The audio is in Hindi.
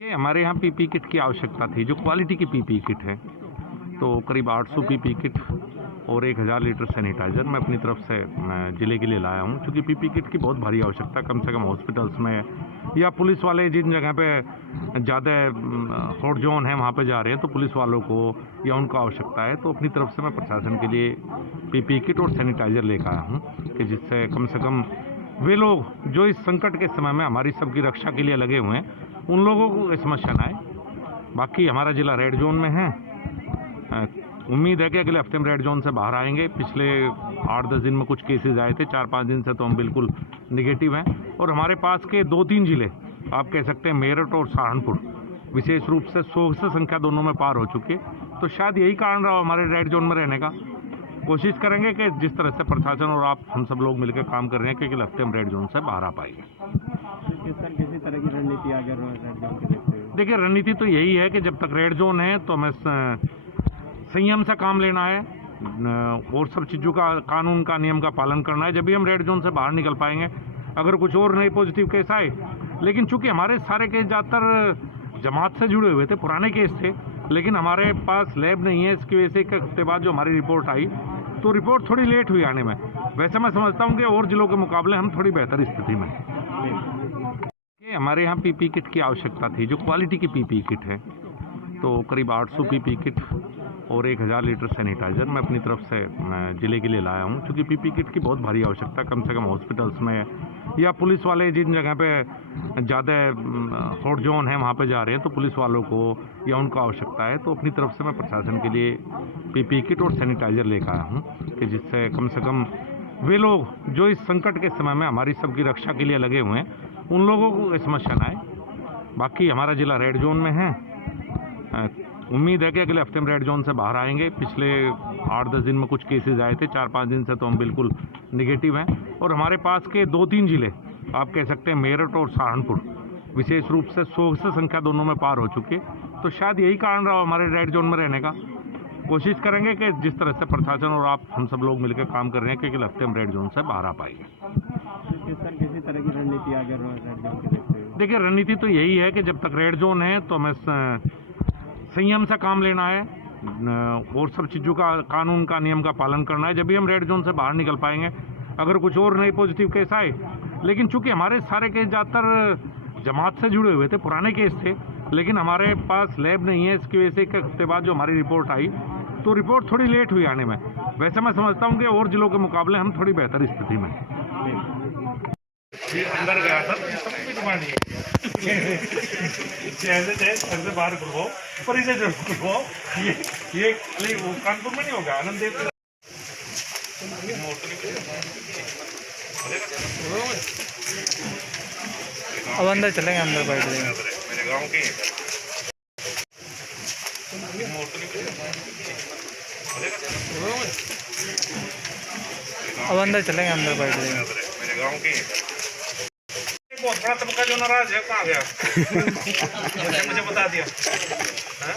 ये हमारे यहाँ पीपी किट की आवश्यकता थी, जो क्वालिटी की पीपी किट है। तो करीब 800 पीपी किट और 1000 लीटर सैनिटाइज़र मैं अपनी तरफ से ज़िले के लिए लाया हूँ, क्योंकि पीपी किट की बहुत भारी आवश्यकता, कम से कम हॉस्पिटल्स में या पुलिस वाले जिन जगह पे ज़्यादा हॉट जोन है वहाँ पे जा रहे हैं, तो पुलिस वालों को या उनको आवश्यकता है। तो अपनी तरफ से मैं प्रशासन के लिए पीपी किट और सैनिटाइज़र लेकर आया हूँ कि जिससे कम से कम वे लोग जो इस संकट के समय में हमारी सबकी रक्षा के लिए लगे हुए हैं, उन लोगों को समस्या न आए। बाकी हमारा ज़िला रेड जोन में है। उम्मीद है कि अगले हफ्ते में रेड जोन से बाहर आएंगे। पिछले 8-10 दिन में कुछ केसेस आए थे, 4-5 दिन से तो हम बिल्कुल निगेटिव हैं। और हमारे पास के 2-3 ज़िले आप कह सकते हैं, मेरठ और सहारनपुर, विशेष रूप से 100 से संख्या दोनों में पार हो चुकी है। तो शायद यही कारण रहा हमारे रेड जोन में रहने का। कोशिश करेंगे कि जिस तरह से प्रशासन और आप हम सब लोग मिलकर काम कर रहे हैं कि अगले हफ्ते हम रेड जोन से बाहर आ पाएंगे। किसी तरह की रणनीति आगे रेड जोन के देखते हुए? देखिए, रणनीति तो यही है कि जब तक रेड जोन है तो हमें संयम से काम लेना है और सब चीज़ों का, कानून का, नियम का पालन करना है। जब भी हम रेड जोन से बाहर निकल पाएंगे, अगर कुछ और नए पॉजिटिव केस आए, लेकिन चूंकि हमारे सारे केस ज़्यादातर जमात से जुड़े हुए थे, पुराने केस थे, लेकिन हमारे पास लैब नहीं है। इसकी वजह से 1 हफ्ते बाद जो हमारी रिपोर्ट आई, तो रिपोर्ट थोड़ी लेट हुई आने में। वैसे मैं समझता हूँ कि और जिलों के मुकाबले हम थोड़ी बेहतर स्थिति में हैं। हमारे यहाँ पीपी किट की आवश्यकता थी, जो क्वालिटी की पीपी किट है। तो करीब 800 पीपी किट और 1000 लीटर सैनिटाइज़र मैं अपनी तरफ से ज़िले के लिए लाया हूँ, क्योंकि पीपी किट की बहुत भारी आवश्यकता, कम से कम हॉस्पिटल्स में या पुलिस वाले जिन जगह पे ज़्यादा हॉट जोन है वहाँ पे जा रहे हैं, तो पुलिस वालों को या उनको आवश्यकता है। तो अपनी तरफ से मैं प्रशासन के लिए पीपी किट और सैनिटाइज़र लेकर आया हूँ कि जिससे कम से कम वे लोग जो इस संकट के समय में हमारी सबकी रक्षा के लिए लगे हुए हैं, उन लोगों को समस्या न आए। बाकी हमारा ज़िला रेड जोन में है। उम्मीद है कि अगले हफ्ते में रेड जोन से बाहर आएंगे। पिछले 8-10 दिन में कुछ केसेस आए थे, 4-5 दिन से तो हम बिल्कुल निगेटिव हैं। और हमारे पास के 2-3 ज़िले आप कह सकते हैं, मेरठ और सहारनपुर, विशेष रूप से 100 से संख्या दोनों में पार हो चुकी है। तो शायद यही कारण रहा हमारे रेड जोन में रहने का। कोशिश करेंगे कि जिस तरह से प्रशासन और आप हम सब लोग मिलकर काम कर रहे हैं कि अगले हफ्ते हम रेड जोन से बाहर आ पाएंगे। किसी तरह की रणनीति आगे रेड जोन के देखते हुए? देखिए, रणनीति तो यही है कि जब तक रेड जोन है तो हमें संयम से काम लेना है और सब चीज़ों का, कानून का, नियम का पालन करना है। जब भी हम रेड जोन से बाहर निकल पाएंगे, अगर कुछ और नए पॉजिटिव केस आए, लेकिन चूंकि हमारे सारे केस ज़्यादातर जमात से जुड़े हुए थे, पुराने केस थे, लेकिन हमारे पास लैब नहीं है। इसकी वजह से 1 हफ्ते बाद जो हमारी रिपोर्ट आई, तो रिपोर्ट थोड़ी लेट हुई आने में। वैसे मैं समझता हूँ कि और जिलों के मुकाबले हम थोड़ी बेहतर स्थिति में हैं। अंदर गया था, सब कुछ मान जैसे बाहर घुमाओ, पर इसे जरूर घुमाओ। ये खाली वो कानपुर में नहीं होगा, आनंद देव अब अंदर चलेंगे, अंदर बैठ जाएंगे। मेरे गाँव के अब अंदर चलेंगे, अंदर बैठ जाएंगे। मेरे गाँव के बहुत बड़ा तबका जो नाराज है, कहाँ गया? मुझे बता दिया। हाँ?